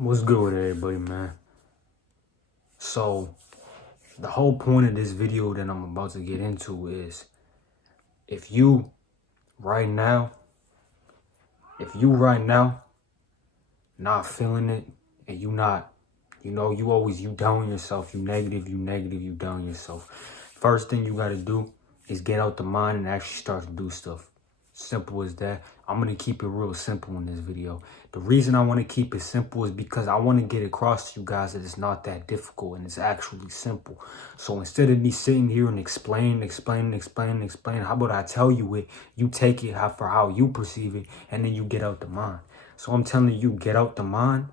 What's good with everybody, man? So, the whole point of this video that I'm about to get into is if you right now, not feeling it and you down yourself, you down yourself. First thing you got to do is get out the mind and actually start to do stuff. Simple as that. I'm going to keep it real simple in this video. The reason I want to keep it simple is because I want to get across to you guys that it's not that difficult and it's actually simple. So instead of me sitting here and explain, how about I tell you it, you take it for how you perceive it, and then you get out the mind. So I'm telling you, get out the mind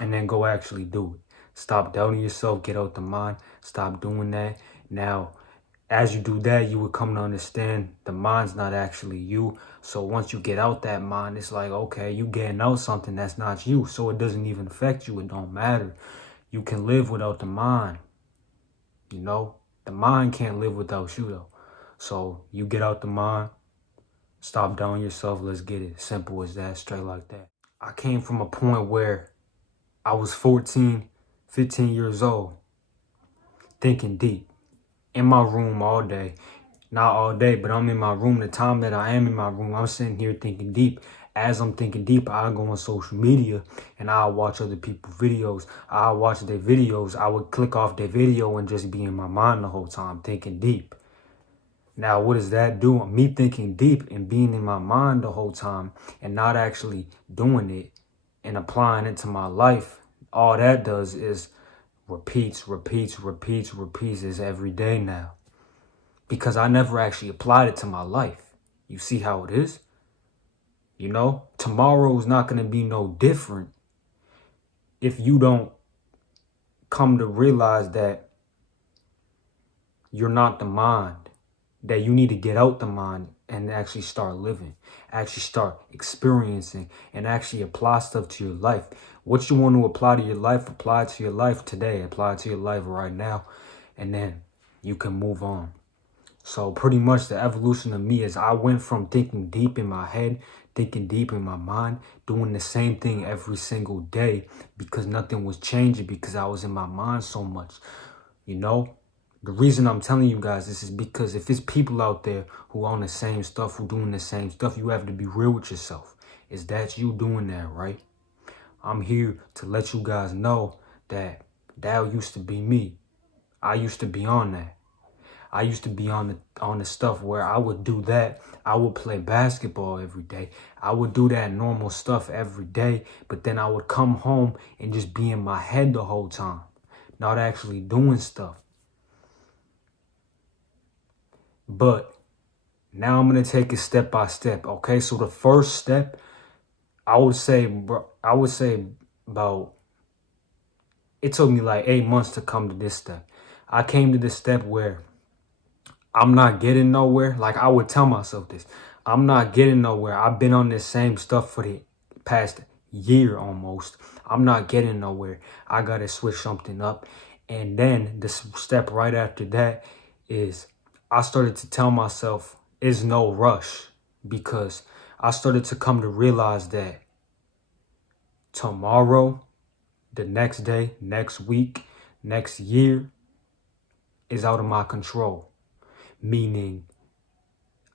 and then go actually do it. Stop doubting yourself, get out the mind, stop doing that. Now, as you do that, you will come to understand the mind's not actually you. So once you get out that mind, it's like, okay, you getting out something that's not you. So it doesn't even affect you. It don't matter. You can live without the mind. You know, the mind can't live without you though. So you get out the mind, stop doubting yourself. Let's get it. Simple as that, straight like that. I came from a point where I was 14, 15 years old, thinking deep. In my room all day. Not all day, but I'm in my room. The time that I am in my room, I'm sitting here thinking deep. As I'm thinking deep, I go on social media and I'll watch other people's videos. I'll watch their videos. I would click off their video and just be in my mind the whole time, thinking deep. Now, what does that do? Me thinking deep and being in my mind the whole time and not actually doing it and applying it to my life, all that does is repeats is every day now. Because I never actually applied it to my life. You see how it is? You know, tomorrow is not going to be no different if you don't come to realize that you're not the mind, that you need to get out the mind and actually start living, actually start experiencing, and actually apply stuff to your life. What you want to apply to your life, apply to your life today, apply to your life right now, and then you can move on. So pretty much the evolution of me is I went from thinking deep in my head, thinking deep in my mind, doing the same thing every single day because nothing was changing because I was in my mind so much. You know, the reason I'm telling you guys this is because if it's people out there who on the same stuff, who doing the same stuff, you have to be real with yourself. Is that you doing that, right? I'm here to let you guys know that used to be me. I used to be on that. I used to be on the stuff where I would do that. I would play basketball every day. I would do that normal stuff every day. But then I would come home and just be in my head the whole time, not actually doing stuff. But now I'm going to take it step by step. Okay, so the first step, I would say about, it took me like 8 months to come to this step. I came to this step where I'm not getting nowhere. Like I would tell myself this, I'm not getting nowhere. I've been on this same stuff for the past year almost. I'm not getting nowhere. I got to switch something up. And then the step right after that is I started to tell myself it's no rush, because I started to come to realize that tomorrow, the next day, next week, next year is out of my control. Meaning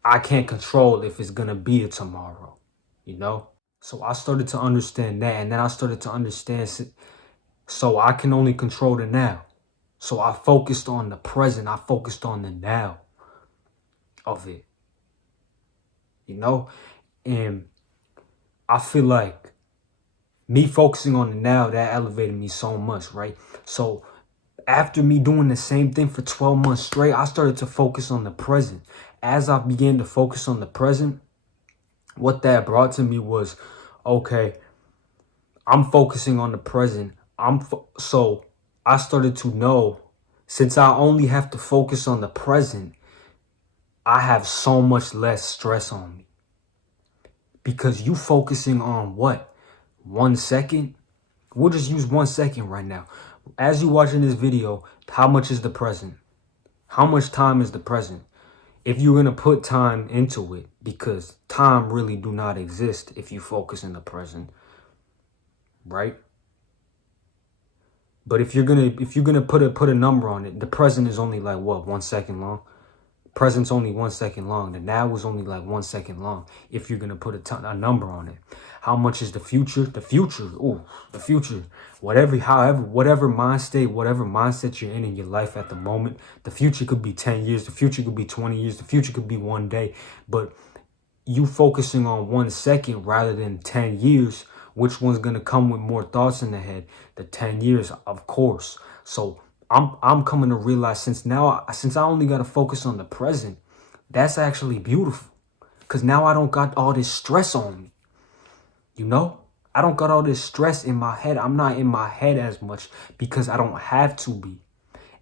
I can't control if it's going to be a tomorrow, you know? So I started to understand that, and then I started to understand, so I can only control the now. So I focused on the present. I focused on the now of it, you know? And I feel like me focusing on the now, that elevated me so much, right? So after me doing the same thing for 12 months straight, I started to focus on the present. As I began to focus on the present, what that brought to me was, okay, I'm focusing on the present. So I started to know, since I only have to focus on the present, I have so much less stress on me. Because you focusing on what? 1 second? We'll just use 1 second right now. As you watching this video, how much is the present? How much time is the present? If you're going to put time into it, because time really do not exist if you focus in the present, right? But if you're gonna put a number on it, the present is only like what, 1 second long. Present's only 1 second long. The now is only like 1 second long. If you're gonna put a number on it, how much is the future? The future, the future. Whatever mind state, whatever mindset you're in your life at the moment, the future could be 10 years. The future could be 20 years. The future could be one day. But you focusing on 1 second rather than 10 years, which one's gonna come with more thoughts in the head? The 10 years, of course. So I'm coming to realize since I only gotta focus on the present, that's actually beautiful. Cause now I don't got all this stress on me. You know? I don't got all this stress in my head. I'm not in my head as much because I don't have to be.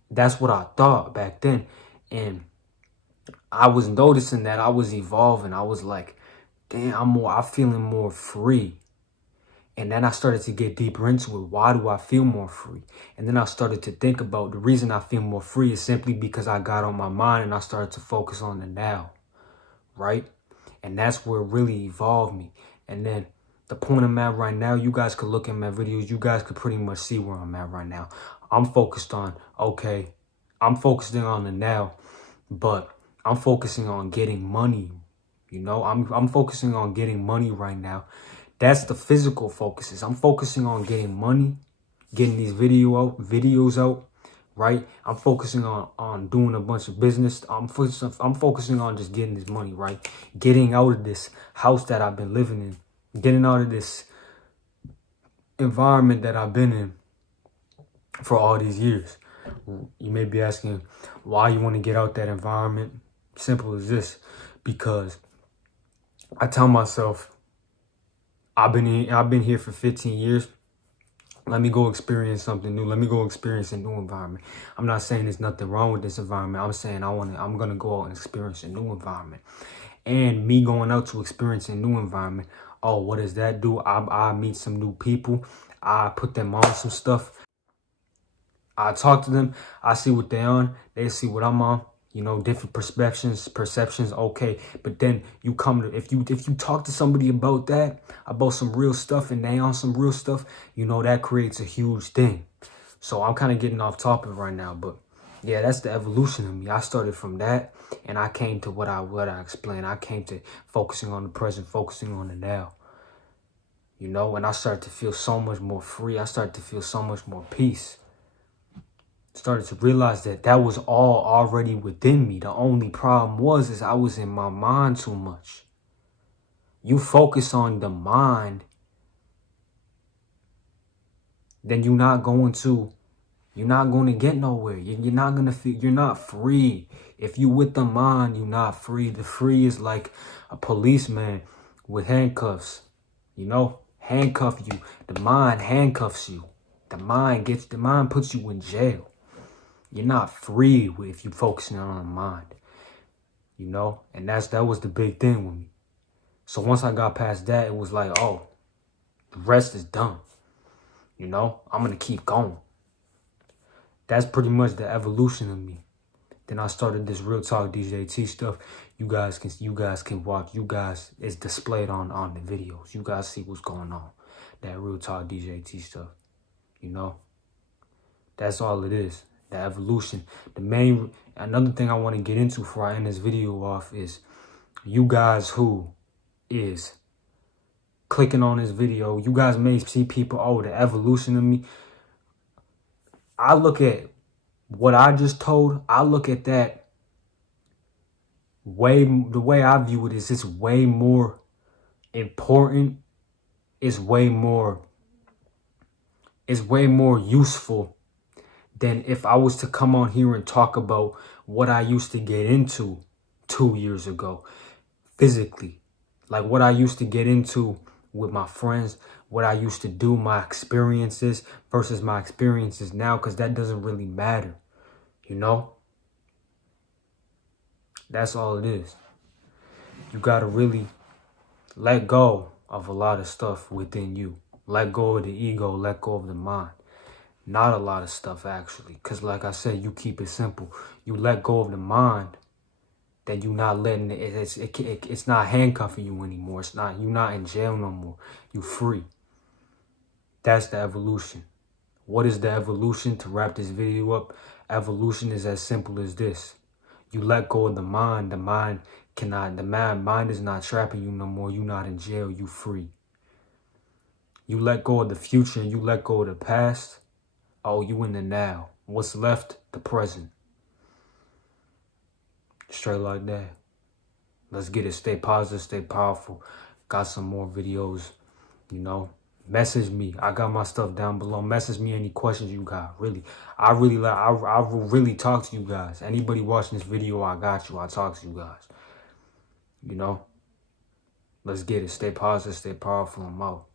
That's what I thought back then. And I was noticing that I was evolving. I was like, damn, I'm feeling more free. And then I started to get deeper into it. Why do I feel more free? And then I started to think about the reason I feel more free is simply because I got on my mind and I started to focus on the now, right? And that's where it really evolved me. And then the point I'm at right now, you guys could look at my videos. You guys could pretty much see where I'm at right now. I'm focused on, I'm focusing on the now, but I'm focusing on getting money. You know, I'm focusing on getting money right now. That's the physical focuses. I'm focusing on getting money, getting these videos out, right? I'm focusing on doing a bunch of business. I'm focusing on just getting this money, right? Getting out of this house that I've been living in, getting out of this environment that I've been in for all these years. You may be asking why you want to get out that environment. Simple as this, because I tell myself, I've been here for 15 years. Let me go experience something new. Let me go experience a new environment. I'm not saying there's nothing wrong with this environment. I'm saying I'm gonna go out and experience a new environment. And me going out to experience a new environment, what does that do? I meet some new people. I put them on some stuff. I talk to them. I see what they're on. They see what I'm on. You know, different perceptions, okay. But then you come to, if you talk to somebody about that, about some real stuff, and they on some real stuff, you know, that creates a huge thing. So I'm kind of getting off topic right now, but yeah, that's the evolution of me. I started from that, and I came to what I explained. I came to focusing on the present, focusing on the now. You know, and I started to feel so much more free. I started to feel so much more peace. Started to realize that was all already within me. The only problem is I was in my mind too much. You focus on the mind, then you're not going to get nowhere. You're not going to feel, you're not free. If you with the mind, you're not free. The free is like a policeman with handcuffs, you know, handcuff you. The mind handcuffs you. The mind puts you in jail. You're not free if you're focusing on the mind, you know? And that was the big thing with me. So once I got past that, it was like, the rest is done. You know, I'm going to keep going. That's pretty much the evolution of me. Then I started this Real Talk DJT stuff. You guys can watch. It's displayed on the videos. You guys see what's going on. That Real Talk DJT stuff, you know? That's all it is. The evolution. Another thing I want to get into before I end this video off is you guys who is clicking on this video. You guys may see people, the evolution of me. I look at what I just told. I look at that the way I view it is it's way more important. It's way more useful than if I was to come on here and talk about what I used to get into 2 years ago, physically. Like what I used to get into with my friends, what I used to do, my experiences versus my experiences now, because that doesn't really matter, you know? That's all it is. You got to really let go of a lot of stuff within you. Let go of the ego, let go of the mind. Not a lot of stuff, actually. Because like I said, you keep it simple. You let go of the mind, then you're not letting it's not handcuffing you anymore. You're not in jail no more. You're free. That's the evolution. What is the evolution? To wrap this video up, evolution is as simple as this. You let go of the mind. The mind is not trapping you no more. You not in jail. You free. You let go of the future and you let go of the past. Oh, you in the now. What's left? The present. Straight like that. Let's get it. Stay positive. Stay powerful. Got some more videos, you know. Message me. I got my stuff down below. Message me any questions you got. Really. I will really talk to you guys. Anybody watching this video, I got you. I talk to you guys. You know. Let's get it. Stay positive. Stay powerful. I'm out.